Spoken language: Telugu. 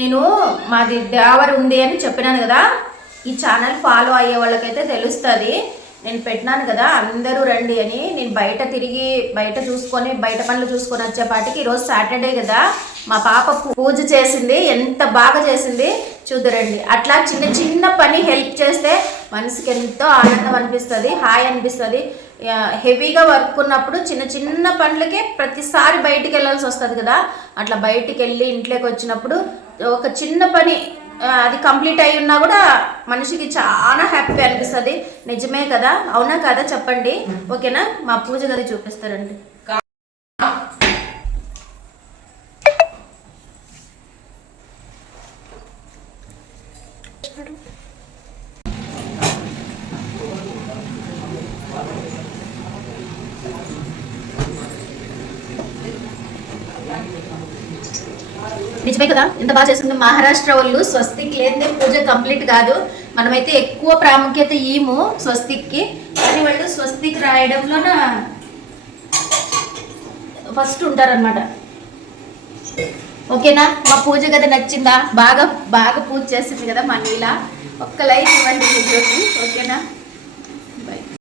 నేను మాది దేవర్ ఉంది అని చెప్పినాను కదా, ఈ ఛానల్ ఫాలో అయ్యే వాళ్ళకైతే తెలుస్తుంది. నేను పెట్టినాను కదా అందరూ రండి అని. నేను బయట తిరిగి బయట చూసుకొని బయట పనులు చూసుకొని వచ్చేపాటికి ఈరోజు సాటర్డే కదా, మా పాప పూజ చేసింది, ఎంత బాగా చేసింది చూద్దరండి. అట్లా చిన్న చిన్న పని హెల్ప్ చేస్తే మనసుకి ఎంతో ఆనందం అనిపిస్తుంది, హాయ్ అనిపిస్తుంది. హెవీగా వర్క్ ఉన్నప్పుడు చిన్న చిన్న పనులకే ప్రతిసారి బయటికి వెళ్ళాల్సి వస్తుంది కదా, అట్లా బయటికి వెళ్ళి ఇంట్లోకి వచ్చినప్పుడు ఒక చిన్న పని అది కంప్లీట్ అయి ఉన్నా కూడా మనిషికి చాలా హ్యాపీ అనిపిస్తుంది. నిజమే కదా, అవునా కదా చెప్పండి. ఓకేనా, మా పూజ గది చూపిస్తారండి. నిజమే కదా, ఎంత బాగా చేస్తుంది. మహారాష్ట్ర వాళ్ళు స్వస్తిక్ లేదే పూజ కంప్లీట్ కాదు. మనమైతే ఎక్కువ ప్రాముఖ్యత ఇయ్యము స్వస్తిక్కి, కానీ వాళ్ళు స్వస్తిక్ రాయడంలోన ఫస్ట్ ఉంటారనమాట. ఓకేనా, మా పూజ గది నచ్చిందా? బాగా బాగా పూజ చేస్తుంది కదా మా నీలా. ఒక్క లైక్ ఇవ్వండి వీడియోకి. ఓకేనా.